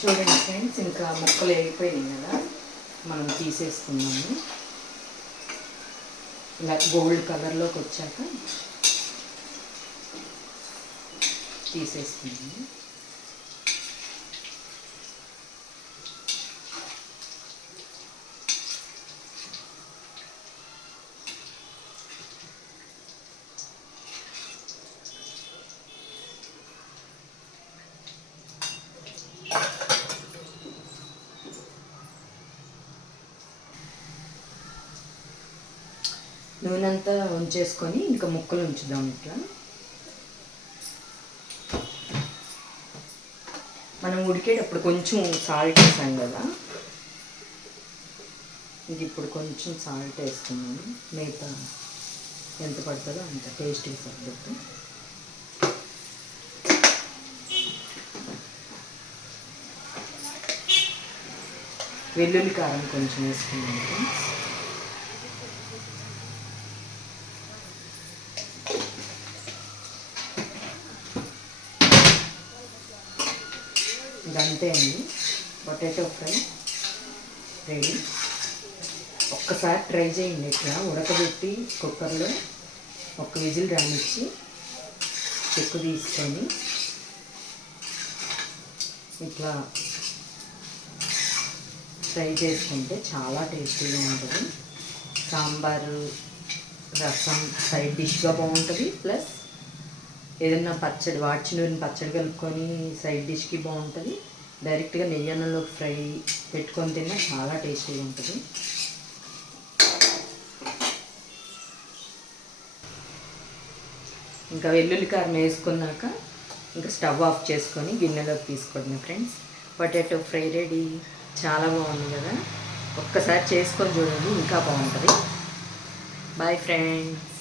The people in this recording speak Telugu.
చూడండి ఫ్రెండ్స్, ఇంకా ముక్కలు వేగిపోయినాయి కదా, మనం తీసేసుకున్నాము. ఇలా గోల్డ్ కలర్లోకి వచ్చాక తీసేసుకున్నాము. నూనె అంతా ఉంచేసుకొని ఇంకా ముక్కలు ఉంచుదాం. ఇట్లా మనం ఉడికేటప్పుడు కొంచెం సాల్ట్ వేసాం కదా, ఇంక ఇప్పుడు కొంచెం సాల్ట్ వేసుకున్నాను. మిగతా ఎంత పడుతుందో అంత టేస్ట్గా సరిపోద్దు. వెల్లుల్లి కారం కొంచెం వేసుకున్నాను. అంతే అండి, పొటాటో ఫ్రై రెడీ. ఒక్కసారి ట్రై చేయండి. ఇట్లా ఉడకబెట్టి కుక్కర్లో ఒక విజిల్ రానిచ్చి చెక్కు తీసుకొని ఇట్లా ఫ్రై చేసుకుంటే చాలా టేస్టీగా ఉంటుంది. సాంబారు, రసం సైడ్ డిష్గా బాగుంటుంది. ప్లస్ ఏదైనా పచ్చడి, వాడ్చినూరిని పచ్చడి కలుపుకొని సైడ్ డిష్కి బాగుంటుంది. డైరెక్ట్గా నెయ్యన్నంలోకి ఫ్రై పెట్టుకొని తిన్నా చాలా టేస్టీగా ఉంటుంది. ఇంకా వెల్లుల్లి కారం వేసుకున్నాక ఇంకా స్టవ్ ఆఫ్ చేసుకొని గిన్నెలోకి తీసుకోండి ఫ్రెండ్స్. Potato fry ready. చాలా బాగుంది కదా, ఒక్కసారి చేసుకొని చూడండి, ఇంకా బాగుంటుంది. Bye friends.